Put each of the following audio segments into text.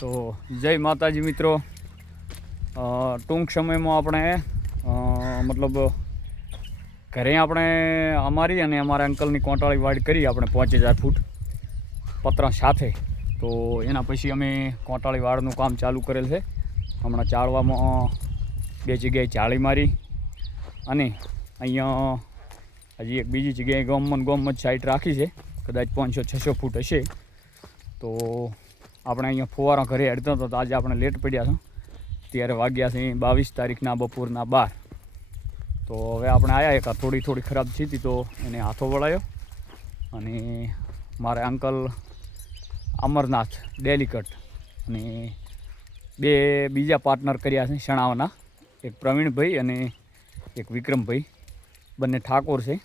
તો જય માતાજી મિત્રો, ટૂંક સમયમાં આપણે મતલબ ઘરે આપણે અમારી અને અમારા અંકલની કોંટાળી વાડ કરી આપણે 5000 ફૂટ પતરા સાથે. તો એના પછી અમે કોંટાળી વાડનું કામ ચાલુ કરેલ છે. હમણાં ચાળવામાં 2 જગ્યાએ ચાળી મારી અને અહીંયા હજી એક બીજી જગ્યાએ ગોમમાં જ સાઈડ રાખી છે, કદાચ 500-600 ફૂટ હશે. તો આપણે અહીંયા ફુવારા ઘરે હેડતા હતા, તો આજે આપણે લેટ પડ્યા છે. ત્યારે વાગ્યા છે 22 તારીખના બપોરના 12. તો હવે આપણે આવ્યા, એક થોડી ખરાબ થઈ હતી તો એને હાથો વળાયો અને મારા અંકલ અમરનાથ ડેલિકટ અને 2 બીજા પાર્ટનર કર્યા છે શણાવના, એક પ્રવીણભાઈ અને એક વિક્રમભાઈ, બંને ઠાકોર છે.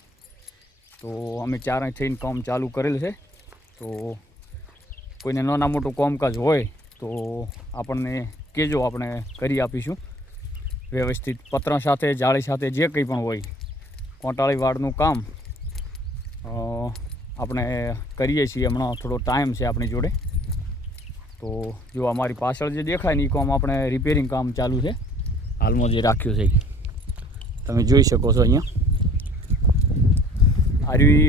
તો અમે 4 થઈને કામ ચાલુ કરેલ છે. તો કોઈને નાના મોટું કામકાજ હોય તો આપણને કહેજો, આપણે કરી આપીશું વ્યવસ્થિત. પતરા સાથે, જાળી સાથે જે કંઈ પણ હોય કોંટાળી વાડનું કામ આપણે કરીએ છીએ. હમણાં થોડો ટાઈમ છે આપણી જોડે. તો જો અમારી પાછળ જે દેખાય ને એ કામ આપણે રિપેરિંગ કામ ચાલુ છે હાલમાં, જે રાખ્યું છે તમે જોઈ શકો છો. અહીંયા આરી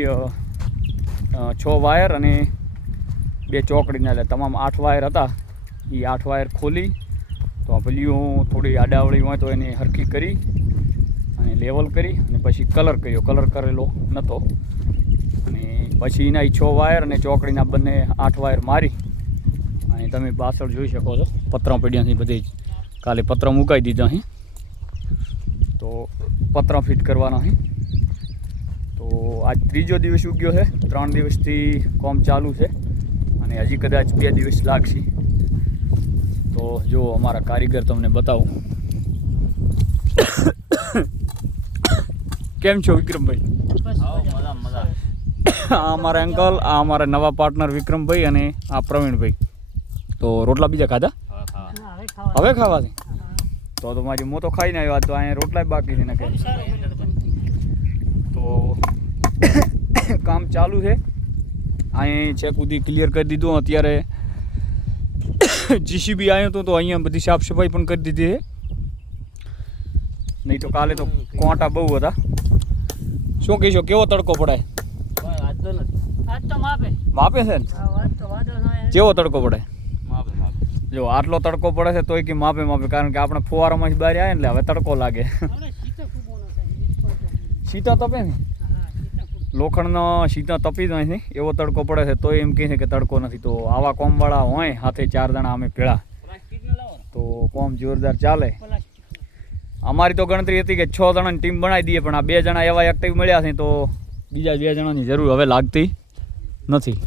6 વાયર અને 2 ચોકડીના, એટલે તમામ 8 વાયર હતા. એ 8 વાયર ખોલી તો પેલીઓ થોડી આડાવડી હોય તો એને હરખી કરી અને લેવલ કરી અને પછી કલર કર્યો. કલર કરેલો નહોતો અને પછી એના 6 વાયર અને ચોકડીના બંને 8 વાયર મારી અને તમે પાછળ જોઈ શકો છો પતરા પડ્યાથી બધી કાલે પતરા મુકાઈ દીધા અહીં. તો પતરા ફિટ કરવાના અહીં. તો આજ 3જો દિવસ ઉગ્યો છે. 3 દિવસથી કામ ચાલુ છે અને હજી કદાચ 2 દિવસ લાગશે. તો જો અમારા કારીગર તમને બતાવું. કેમ છો વિક્રમભાઈ? આ અમારા અંકલ, આ અમારા નવા પાર્ટનર વિક્રમભાઈ અને આ પ્રવીણભાઈ. તો રોટલા બીજા ખાધા? હવે ખાવા છે? તો મારી મો તો ખાઈને આવ્યો, તો અહીંયા રોટલા બાકી છે ને કંઈ. તો કામ ચાલુ છે. અહીં છેક સુધી ક્લિયર કરી દીધું. અત્યારે જીસીબી આવ્યું હતું તો અહીંયા બધી સાફ સફાઈ પણ કરી દીધી છે. નહીં તો કાલે તો કોંટા બહુ હતા. શું કહીશો, કેવો તડકો પડાય? માપે છે ને? કેવો તડકો પડે? જો આટલો તડકો પડે છે તોય કે માપે, કારણ કે આપણે ફુવારામાંથી બહાર આવ્યા એટલે હવે તડકો લાગે. સીતા તપે ને, લોખંડનો સીતા તપી જાય છે, એવો તડકો પડે છે. તોય એમ કહે છે કે તડકો નથી. તો આવા કોમવાળા હોય સાથે 4 જણા અમે ભેળા, તો કોમ જોરદાર ચાલે. અમારી તો ગણતરી હતી કે 6 જણાની ટીમ બનાવી દઈએ, પણ આ 2 જણા એવા એક્ટિવ મળ્યા છે તો બીજા 2 જણાની જરૂર હવે લાગતી નથી.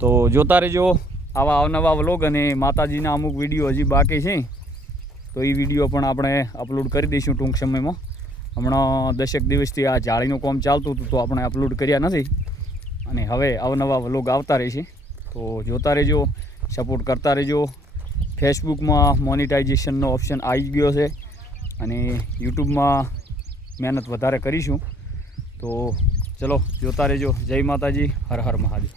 તો જોતા રહેજો આવા અવનવા વ્લોગ. અને માતાજીના અમુક વિડીયો હજી બાકી છે તો એ વિડીયો પણ આપણે અપલોડ કરી દઈશું ટૂંક સમયમાં. હમણાં 10 દિવસથી આ જાળીનું કામ ચાલતું હતું તો આપણે અપલોડ કર્યા નથી, અને હવે અવનવા વ્લોગ આવતા રહેશે. તો જોતા રહેજો, સપોર્ટ કરતા રહેજો. ફેસબુકમાં મોનિટાઇઝેશનનો ઓપ્શન આવી ગયો છે અને યુટ્યુબમાં મહેનત વધારે કરીશું. તો ચલો જોતા રહેજો. જય માતાજી, હર હર મહાદેવ.